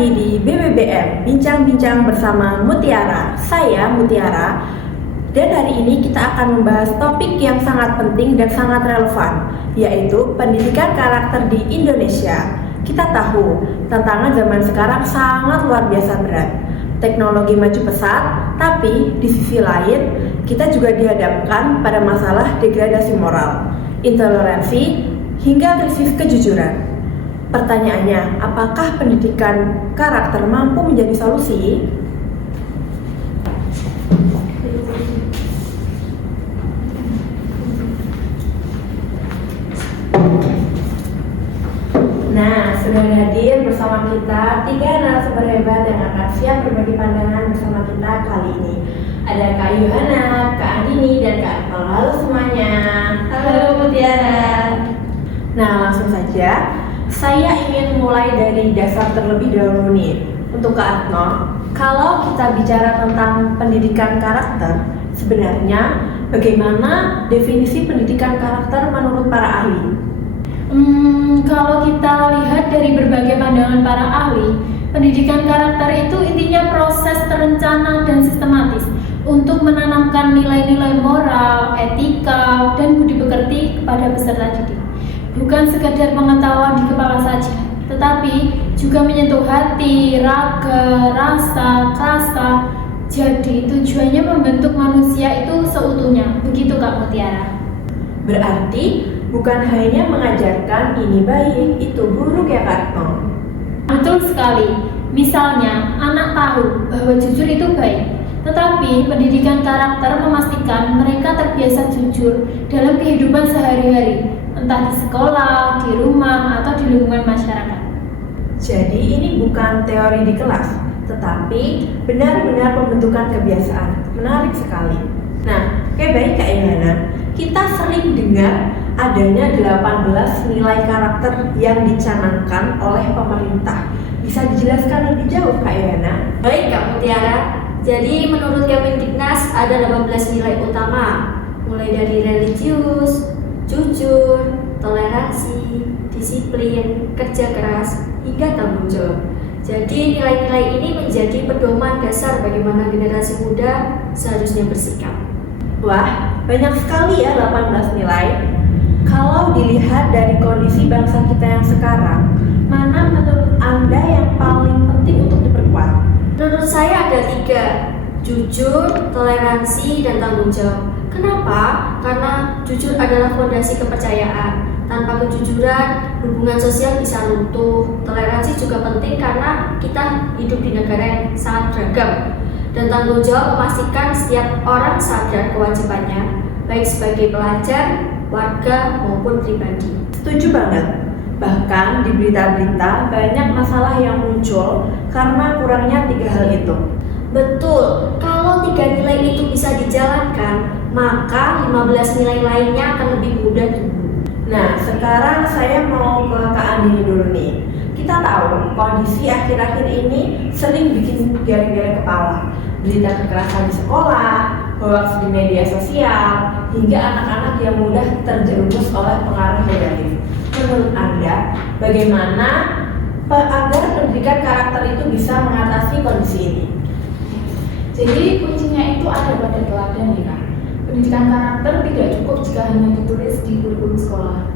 lagi di BBBM, Bincang-Bincang bersama Mutiara. Saya Mutiara, dan hari ini kita akan membahas topik yang sangat penting dan sangat relevan, yaitu pendidikan karakter di Indonesia. Kita tahu, tantangan zaman sekarang sangat luar biasa berat. Teknologi maju pesat, tapi di sisi lain, kita juga dihadapkan pada masalah degradasi moral, intoleransi, hingga krisis kejujuran. Pertanyaannya, apakah pendidikan karakter mampu menjadi solusi? Nah, sudah hadir bersama kita 3 narasumber hebat yang akan siap berbagi pandangan bersama kita kali ini. Ada Kak Yohana, Kak Andini, dan Kak Akmal. Halo semuanya. Halo Mutiara. Nah, langsung saja. Saya ingin mulai dari dasar terlebih dahulu nih. Untuk Kak Akmal, kalau kita bicara tentang pendidikan karakter, sebenarnya bagaimana definisi pendidikan karakter menurut para ahli? Kalau kita lihat dari berbagai pandangan para ahli, pendidikan karakter itu intinya proses terencana dan sistematis untuk menanamkan nilai-nilai moral, etika, dan budi pekerti kepada peserta didik. Bukan sekadar pengetahuan di kepala saja, tetapi juga menyentuh hati, raga, rasa, kasa. Jadi tujuannya membentuk manusia itu seutuhnya. Begitu Kak Mutiara. Berarti bukan hanya mengajarkan ini baik, itu buruk ya Kak Akmal? Betul sekali. Misalnya, anak tahu bahwa jujur itu baik, tetapi pendidikan karakter memastikan mereka terbiasa jujur dalam kehidupan sehari-hari, entah di sekolah, di rumah, atau di lingkungan masyarakat. Jadi ini bukan teori di kelas, tetapi benar-benar pembentukan kebiasaan. Menarik sekali. Nah, baik Kak Yohana, kita sering dengar adanya 18 nilai karakter yang dicanangkan oleh pemerintah. Bisa dijelaskan lebih jauh Kak Yohana? Baik Kak Mutiara, jadi menurut Kemendiknas ada 18 nilai utama, mulai dari religius, jujur, toleransi, disiplin, kerja keras, hingga tanggung jawab. Jadi nilai-nilai ini menjadi pedoman dasar bagaimana generasi muda seharusnya bersikap. Wah, banyak sekali ya 18 nilai. Kalau dilihat dari kondisi bangsa kita yang sekarang, mana menurut Anda yang paling penting untuk diperkuat? Menurut saya ada 3, jujur, toleransi, dan tanggung jawab. Kenapa? Karena jujur adalah fondasi kepercayaan. Tanpa kejujuran, hubungan sosial bisa runtuh. Toleransi juga penting karena kita hidup di negara yang sangat beragam. Dan tanggung jawab memastikan setiap orang sadar kewajibannya, baik sebagai pelajar, warga, maupun pribadi. Setuju banget. Bahkan di berita-berita banyak masalah yang muncul karena kurangnya 3 hal itu. Betul, kalau 3 nilai itu bisa dijalankan, maka 15 nilai lainnya akan lebih mudah tumbuh. Nah, sekarang saya mau ke Kak Andini dulu nih. Kita tahu kondisi akhir-akhir ini sering bikin geleng-geleng kepala. Berita kekerasan di sekolah, hoax di media sosial, hingga anak-anak yang mudah terjerumus oleh pengaruh negatif. Menurut Anda, bagaimana agar pendidikan karakter itu bisa mengatasi kondisi ini? Jadi kuncinya itu ada pada teladan ya Kak. Pendidikan karakter tidak cukup jika hanya ditulis di kurikulum sekolah.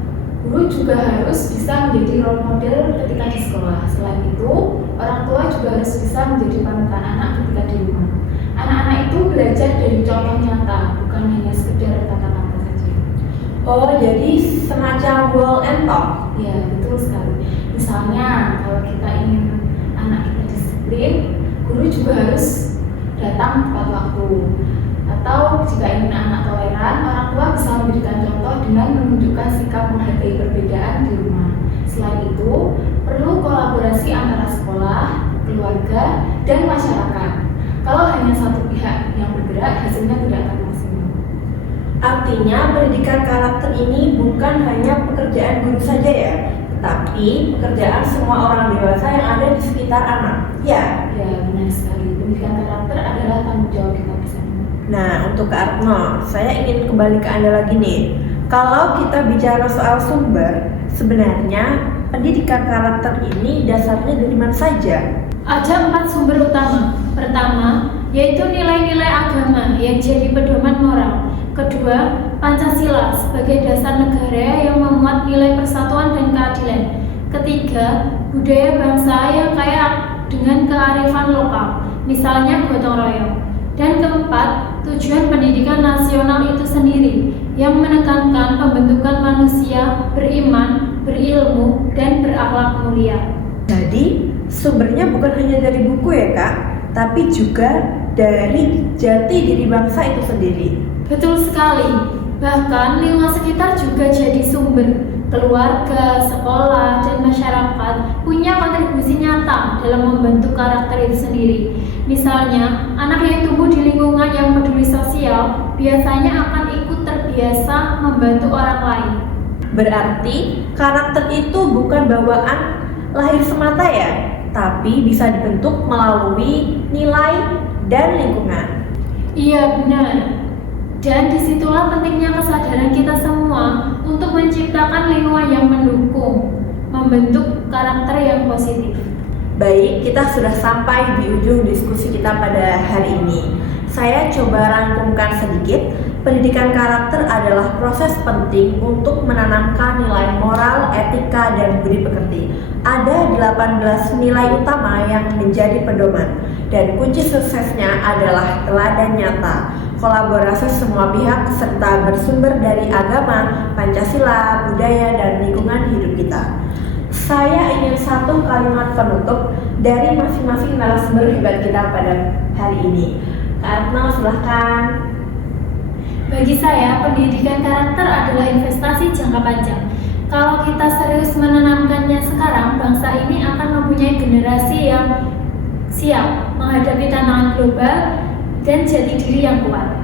Guru juga harus bisa menjadi role model ketika di sekolah. Selain itu, orang tua juga harus bisa menjadi panutan anak ketika di rumah. Anak-anak itu belajar dari contoh nyata, bukan hanya sekedar kata-kata saja. Oh, jadi semacam wall and talk? Ya, betul sekali. Misalnya, kalau kita ingin anak kita disiplin, guru juga harus datang tepat waktu. Atau jika ingin anak toleran, orang tua bisa memberikan contoh dengan menunjukkan sikap menghargai perbedaan di rumah. Selain itu, perlu kolaborasi antara sekolah, keluarga, dan masyarakat. Kalau hanya satu pihak yang bergerak, hasilnya tidak akan maksimal. Artinya pendidikan karakter ini bukan hanya pekerjaan guru saja ya, tetapi pekerjaan semua orang dewasa yang ada di sekitar anak. Ya, benar sekali. Pendidikan karakter adalah tanggung jawab kita bersama. Nah, untuk Kak Akmal, saya ingin kembali ke Anda lagi nih. Kalau kita bicara soal sumber, sebenarnya pendidikan karakter ini dasarnya dari mana saja? Ada 4 sumber utama. Pertama, yaitu nilai-nilai agama yang jadi pedoman moral. Kedua, Pancasila sebagai dasar negara yang memuat nilai persatuan dan keadilan. Ketiga, budaya bangsa yang kaya dengan kearifan lokal, misalnya gotong royong. Dan keempat, tujuan pendidikan nasional itu sendiri yang menekankan pembentukan manusia beriman, berilmu, dan berakhlak mulia. Jadi, sumbernya bukan hanya dari buku ya Kak, tapi juga dari jati diri bangsa itu sendiri. Betul sekali, bahkan lingkungan sekitar juga jadi sumber. Keluarga, sekolah, dan masyarakat punya kontribusi nyata dalam membentuk karakter itu sendiri. Misalnya, anak yang tumbuh di lingkungan yang peduli sosial biasanya akan ikut terbiasa membantu orang lain. Berarti, karakter itu bukan bawaan lahir semata ya, tapi bisa dibentuk melalui nilai dan lingkungan. Iya benar. Dan disitulah pentingnya kesadaran kita semua untuk menciptakan lingkungan yang mendukung, membentuk karakter yang positif. Baik, kita sudah sampai di ujung diskusi kita pada hari ini. Saya coba rangkumkan sedikit. Pendidikan karakter adalah proses penting untuk menanamkan nilai moral, etika, dan budi pekerti. Ada 18 nilai utama yang menjadi pedoman, dan kunci suksesnya adalah teladan nyata, kolaborasi semua pihak, serta bersumber dari agama, Pancasila, budaya, dan lingkungan hidup kita. Saya ingin satu kalimat penutup dari masing-masing narasumber hebat kita pada hari ini. Kak Atno, silahkan. Bagi saya, pendidikan karakter adalah investasi jangka panjang. Kalau kita serius menanamkannya sekarang, bangsa ini akan mempunyai generasi yang siap menghadapi tantangan global dan jati diri yang kuat.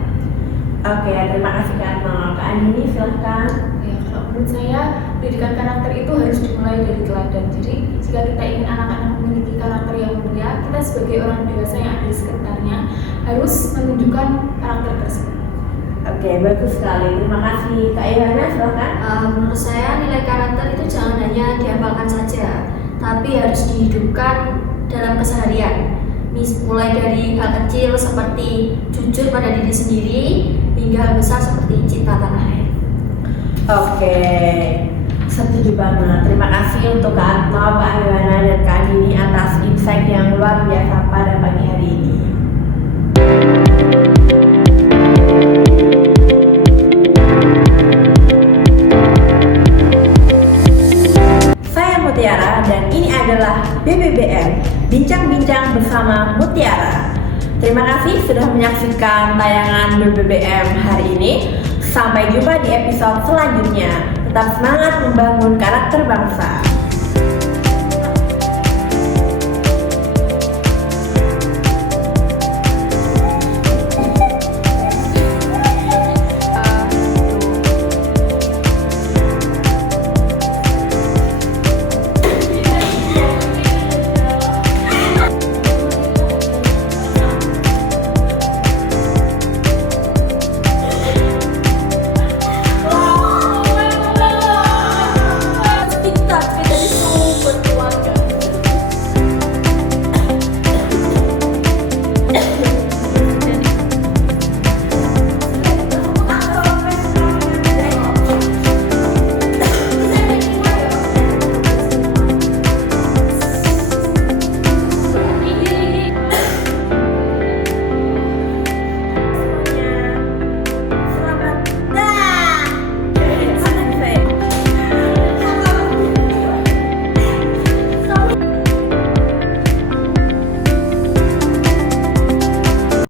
Oke, terima kasih Kak Atno. Kak Andini, silahkan. Ya, kalau menurut saya pendidikan karakter itu harus dimulai dari teladan. Jadi jika kita ingin anak-anak memiliki karakter yang mulia, kita sebagai orang dewasa yang ada di sekitarnya harus menunjukkan karakter tersebut. Oke, bagus sekali. Terima kasih. Kak Ivana, silahkan. Menurut saya nilai karakter itu jangan hanya dihafalkan saja, tapi harus dihidupkan dalam keseharian. Mulai dari hal kecil seperti jujur pada diri sendiri hingga hal besar seperti cinta tanah air. Oke, setuju banget. Terima kasih untuk Kak Atno, Kak Ivana, dan Kak Andini atas insight yang luar biasa pada pagi hari ini. Saya Mutiara dan ini adalah BBBM, Bincang-Bincang bersama Mutiara. Terima kasih sudah menyaksikan tayangan BBBM hari ini. Sampai jumpa di episode selanjutnya. Tetap semangat membangun karakter bangsa.